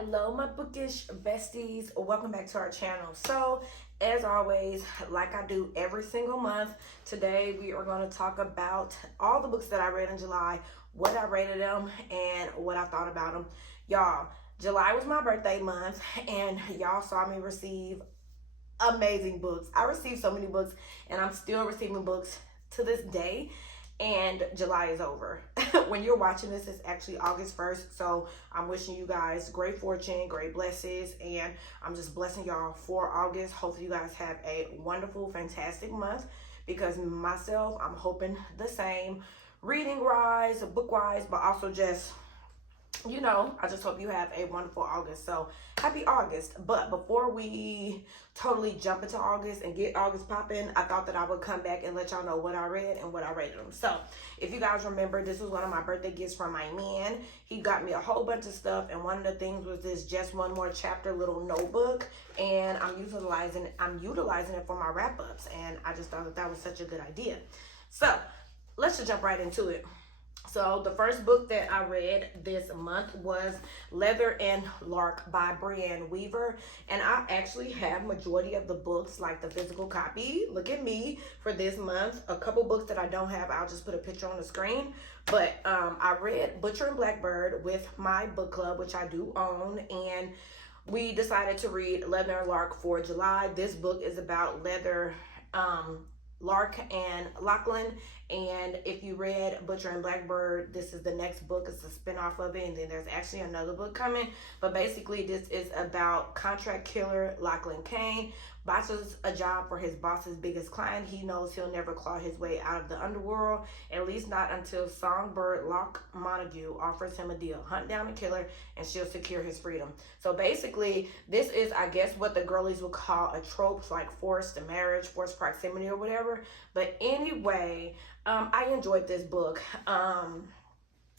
Hello my bookish besties, welcome back to our channel. So as always, like I do every single month, today we are going to talk about all the books that I read in July, what I rated them, and what I thought about them. Y'all, July was my birthday month, and y'all saw me receive amazing books. I received so many books, and I'm still receiving books to this day. And July is over. When you're watching this, it's actually August 1st. So I'm wishing you guys great fortune, great blessings, and I'm just blessing y'all for August. Hopefully you guys have a wonderful, fantastic month, because myself, I'm hoping the same, reading wise, book wise, but also just, you know, I just hope you have a wonderful August. So happy August. But before we totally jump into August and get August popping, I thought that I would come back and let y'all know what I read and what I rated them. So if you guys remember, this was one of my birthday gifts from my man. He got me a whole bunch of stuff, and one of the things was this Just One More Chapter little notebook, and I'm utilizing it for my wrap-ups, and I just thought that that was such a good idea. So let's just jump right into it. So the first book that I read this month was Leather and Lark by Brianne Weaver. And I actually have majority of the books, like the physical copy. Look at me for this month. A couple books that I don't have, I'll just put a picture on the screen. But I read Butcher and Blackbird with my book club, which I do own. And we decided to read Leather and Lark for July. This book is about Leather, Lark and Lachlan. And if you read Butcher and Blackbird, this is the next book. It's a spinoff of it, and then there's actually another book coming. But basically, this is about contract killer Lachlan Kane botches a job for his boss's biggest client. He knows he'll never claw his way out of the underworld, at least not until songbird Locke Montague offers him a deal. Hunt down the killer and she'll secure his freedom. So basically, this is, I guess, what the girlies would call a trope, like forced marriage, forced proximity, or whatever. But anyway, I enjoyed this book.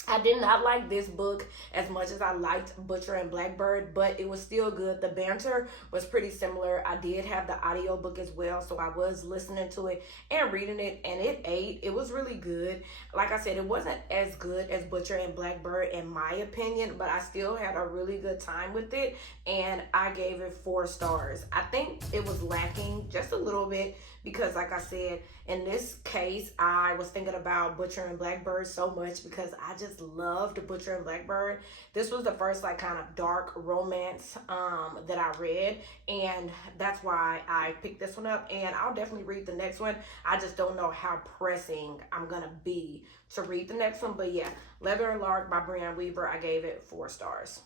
I did not like this book as much as I liked Butcher and Blackbird, but it was still good. The banter was pretty similar. I did have the audio book as well, so I was listening to it and reading it, and it ate. It was really good. Like I said, it wasn't as good as Butcher and Blackbird in my opinion, but I still had a really good time with it, and I gave it 4 stars. I think it was lacking just a little bit because, like I said, in this case, I was thinking about Butcher and Blackbird so much because I just loved Butcher and Blackbird. This was the first like kind of dark romance that I read, and that's why I picked this one up, and I'll definitely read the next one. I just don't know how pressing I'm gonna be to read the next one, but yeah, Leather and Lark by Brianne Weaver, I gave it 4 stars.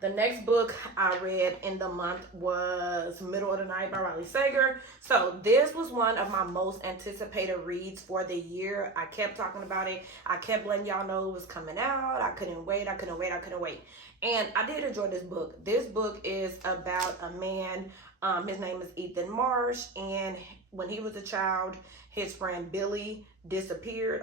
The next book I read in the month was Middle of the Night by Riley Sager. So this was one of my most anticipated reads for the year. I kept talking about it. I kept letting y'all know it was coming out. I couldn't wait. And I did enjoy this book. This book is about a man. His name is Ethan Marsh. And when he was a child, his friend Billy disappeared.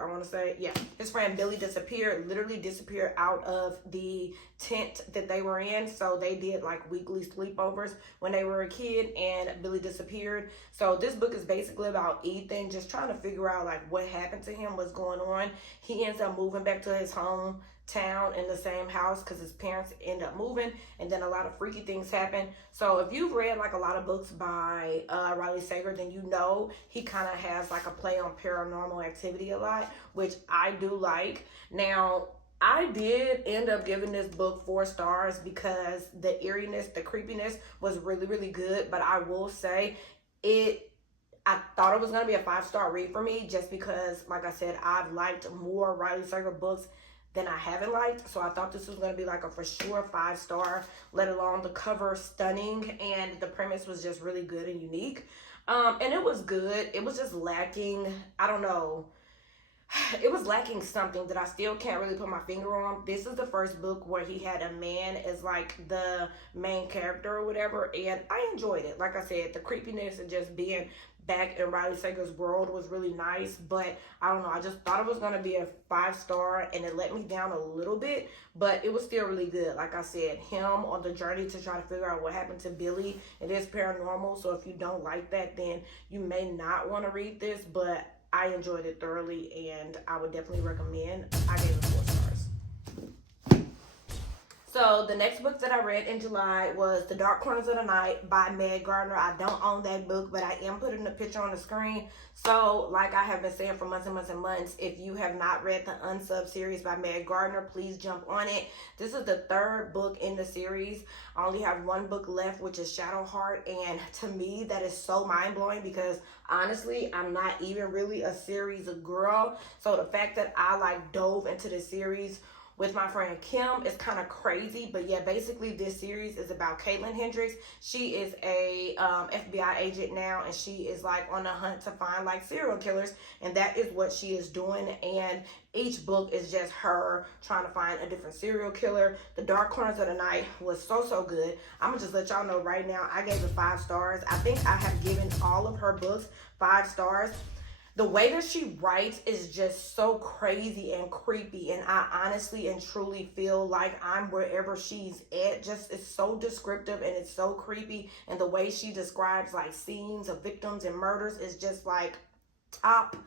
His friend Billy disappeared, literally disappeared out of the tent that they were in. So they did like weekly sleepovers when they were a kid, and Billy disappeared. So this book is basically about Ethan just trying to figure out like what happened to him, what's going on. He ends up moving back to his hometown in the same house because his parents end up moving, and then a lot of freaky things happen. So if you've read like a lot of books by Riley Sager, then you know he kind of has like a play on paranormal activity a lot, which I do like. Now, I did end up giving this book 4 stars because the eeriness, the creepiness was really, really good. But I will say I thought it was going to be a 5-star read for me just because, like I said, I've liked more Riley Sager books than I haven't liked. So I thought this was going to be like a for sure 5-star, let alone the cover stunning, and the premise was just really good and unique. And it was good. It was just lacking, I don't know. It was lacking something that I still can't really put my finger on. This is the first book where he had a man as like the main character or whatever, and I enjoyed it. Like I said, the creepiness and just being back in Riley Sager's world was really nice, but I don't know, I just thought it was going to be a 5-star, and it let me down a little bit, but it was still really good. Like I said, him on the journey to try to figure out what happened to Billy, it is paranormal, so if you don't like that, then you may not want to read this, but I enjoyed it thoroughly, and I would definitely recommend. I gave it 4 stars. So the next book that I read in July was The Dark Corners of the Night by Meg Gardner. I don't own that book, but I am putting a picture on the screen. So like I have been saying for months and months and months, if you have not read the Unsub series by Meg Gardner, please jump on it. This is the third book in the series. I only have one book left, which is Shadowheart. And to me, that is so mind-blowing because honestly, I'm not even really a series girl. So the fact that I like dove into the series with my friend Kim is kind of crazy. But yeah, basically this series is about Caitlin Hendricks. She is a FBI agent now, and she is like on the hunt to find like serial killers, and that is what she is doing. And each book is just her trying to find a different serial killer. The Dark Corners of the Night was so good. I'm gonna just let y'all know right now, I gave it 5 stars. I think I have given all of her books 5 stars. The way that she writes is just so crazy and creepy, and I honestly and truly feel like I'm wherever she's at. Just, it's so descriptive and it's so creepy, and the way she describes like scenes of victims and murders is just like top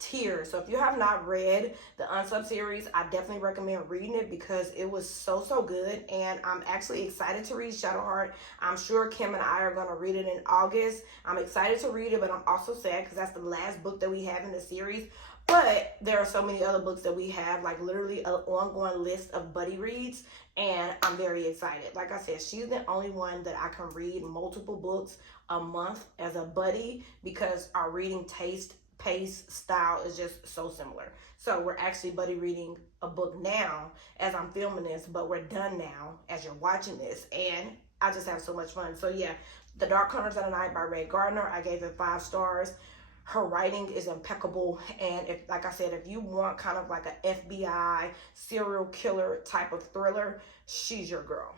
tier. So if you have not read the Unsub series, I definitely recommend reading it because it was so good, and I'm actually excited to read Shadowheart. I'm sure Kim and I are going to read it in August. I'm excited to read it, but I'm also sad because that's the last book that we have in the series. But there are so many other books that we have, like literally an ongoing list of buddy reads, and I'm very excited. Like I said, she's the only one that I can read multiple books a month as a buddy because our reading taste, pace, style is just so similar. So we're actually buddy reading a book now as I'm filming this, but we're done now as you're watching this, and I just have so much fun. So yeah, The Dark Corners of the Night by Meg Gardner, I gave it 5 stars. Her writing is impeccable, and if, like I said, if you want kind of like a FBI serial killer type of thriller, she's your girl.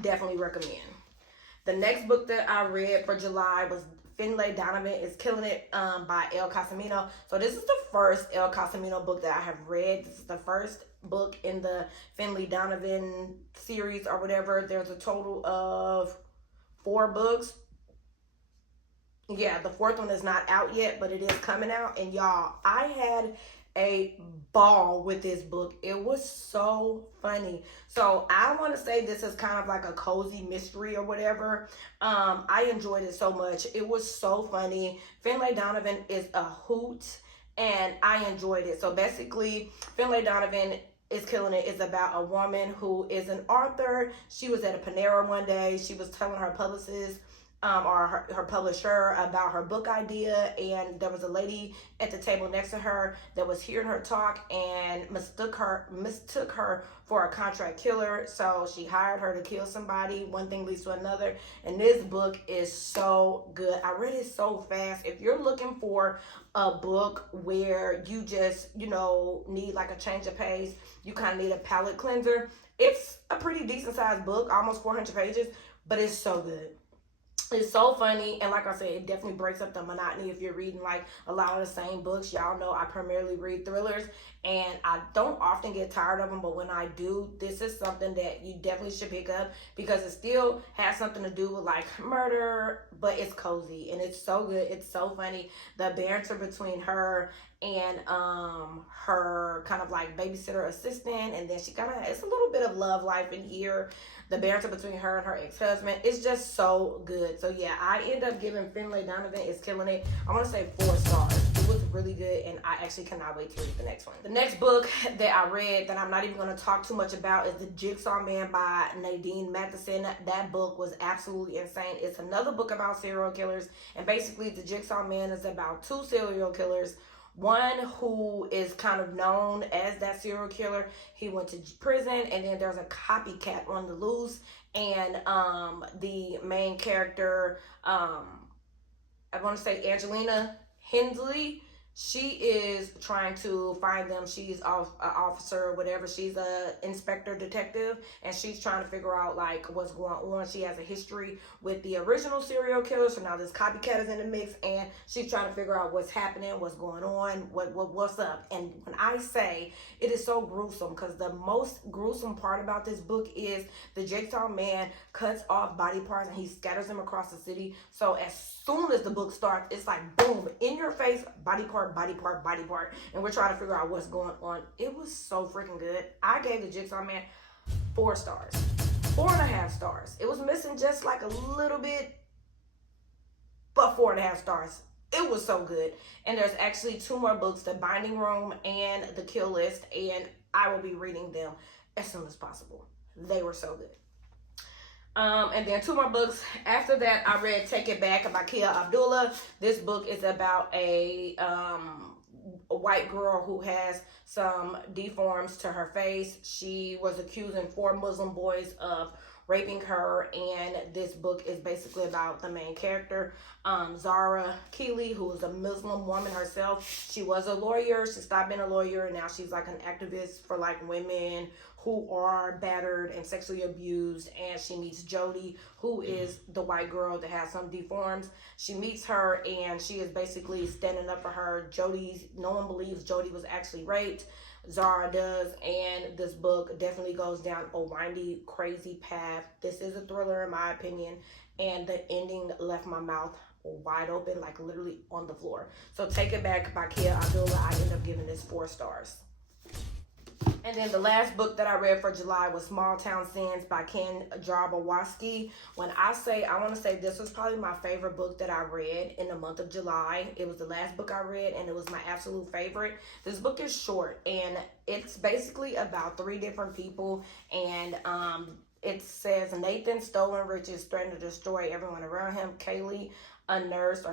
Definitely recommend. The next book that I read for July was Finlay, Donovan is Killing It by El Casimino. So this is the first El Casimino book that I have read. This is the first book in the Finlay Donovan series or whatever. There's a total of 4 books. Yeah, the 4th one is not out yet, but it is coming out. And y'all, I had a ball with this book. It was so funny. So I want to say this is kind of like a cozy mystery or whatever. I enjoyed it so much. It was so funny. Finlay Donovan is a hoot, and I enjoyed it. So basically, Finlay Donovan is Killing It is about a woman who is an author. She was at a Panera one day. She was telling her publicist or her publisher about her book idea, and there was a lady at the table next to her that was hearing her talk and mistook her for a contract killer. So she hired her to kill somebody. One thing leads to another, and this book is so good. I read it so fast. If you're looking for a book where you just, you know, need like a change of pace, you kind of need a palate cleanser, it's a pretty decent sized book, almost 400 pages, but it's so good. It's so funny, and like I said, it definitely breaks up the monotony if you're reading like a lot of the same books. Y'all know I primarily read thrillers, and I don't often get tired of them, but when I do, this is something that you definitely should pick up because it still has something to do with like murder, but it's cozy and it's so good. It's so funny. The banter between her and her kind of like babysitter assistant, and then she kind of, it's a little bit of love life in here. The banter between her and her ex-husband is just so good. So yeah, I end up giving Finlay Donovan is Killing It, I want to say 4 stars. It was really good, and I actually cannot wait to read the next one. The next book that I read that I'm not even going to talk too much about is The Jigsaw Man by Nadine Matheson. That book was absolutely insane. It's another book about serial killers, and basically The Jigsaw Man is about 2 serial killers. One who is kind of known as that serial killer. He went to prison, and then there's a copycat on the loose, and the main character, I want to say Angelina Hensley, she is trying to find them. She's an officer or whatever. She's a inspector detective, and she's trying to figure out like what's going on. She has a history with the original serial killer, so now this copycat is in the mix, and she's trying to figure out what's happening, what's going on, what's up. And when I say it is so gruesome, because the most gruesome part about this book is the Jigsaw Man cuts off body parts and he scatters them across the city. So as soon as the book starts, it's like boom, in your face, body part, body part, body part, and we're trying to figure out what's going on. It was so freaking good. I gave The Jigsaw Man 4 stars. stars. It was missing just like a little bit, but 4.5 stars. It was so good. And there's actually 2 more books, The Binding Room and The Kill List, and I will be reading them as soon as possible. They were so good. And then 2 more books. After that, I read Take It Back by Kia Abdullah. This book is about a white girl who has some deforms to her face. She was accusing 4 Muslim boys of raping her, and this book is basically about the main character, Zara Keeley, who is a Muslim woman herself. She was a lawyer. She stopped being a lawyer, and now she's like an activist for like women who are battered and sexually abused. And she meets Jody, who is the white girl that has some deforms. She meets her, and she is basically standing up for her. No one believes Jody was actually raped. Zara does, and this book definitely goes down a windy, crazy path. This is a thriller in my opinion, and the ending left my mouth wide open, like literally on the floor. So Take It Back by Kia Abdullah, I ended up giving this 4 stars. And then the last book that I read for July was Small Town Sins by Ken Jarbowaski. When I want to say this was probably my favorite book that I read in the month of July. It was the last book I read, and it was my absolute favorite. This book is short, and it's basically about 3 different people, and it says Nathan, stolen riches, threatened to destroy everyone around him. Callie, a nurse,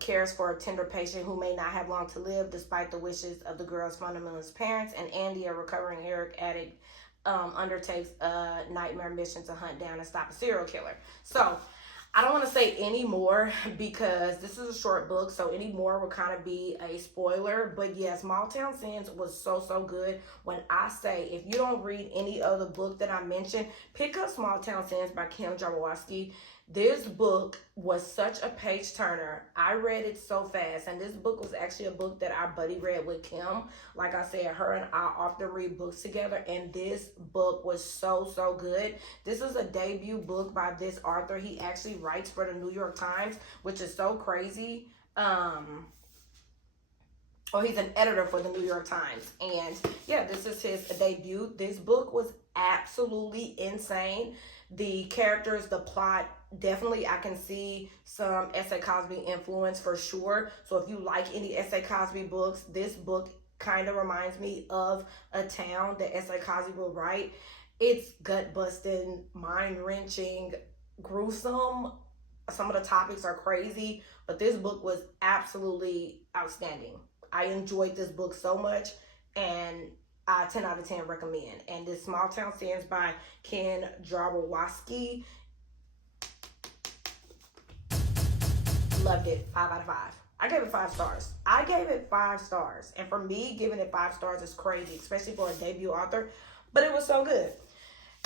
cares for a tender patient who may not have long to live despite the wishes of the girl's fundamentalist parents. And Andy, a recovering heroin addict, undertakes a nightmare mission to hunt down and stop a serial killer. So I don't want to say any more because this is a short book, so any more would kind of be a spoiler. But yes, Small Town Sins was so good. When I say, if you don't read any other book that I mentioned, pick up Small Town Sins by Ken Jarbowaski. This book was such a page turner. I read it so fast, and this book was actually a book that our buddy read with Kim. Like I said, her and I often read books together, and this book was so good. This is a debut book by this author. He actually writes for the New York Times, which is so crazy. He's an editor for the New York Times, and yeah, this is his debut. This book was absolutely insane. The characters, the plot, definitely I can see some S.A. Cosby influence for sure. So if you like any S.A. Cosby books, this book kind of reminds me of a town that S.A. Cosby will write. It's gut-busting, mind-wrenching, gruesome. Some of the topics are crazy, but this book was absolutely outstanding. I enjoyed this book so much, and I 10 out of 10 recommend. And this Small Town Sins by Ken Jarbowaski, loved it. 5 out of 5. I gave it 5 stars. I gave it 5 stars. And for me, giving it 5 stars is crazy, especially for a debut author. But it was so good.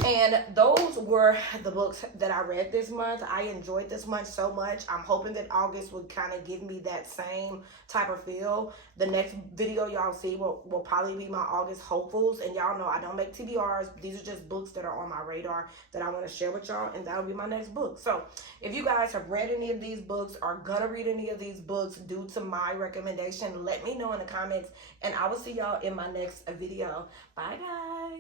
And those were the books that I read this month. I enjoyed this month so much. I'm hoping that August would kind of give me that same type of feel. The next video y'all see will probably be my August hopefuls. And y'all know I don't make TBRs. These are just books that are on my radar that I want to share with y'all. And that'll be my next book. So if you guys have read any of these books or gonna read any of these books due to my recommendation, let me know in the comments. And I will see y'all in my next video. Bye, guys.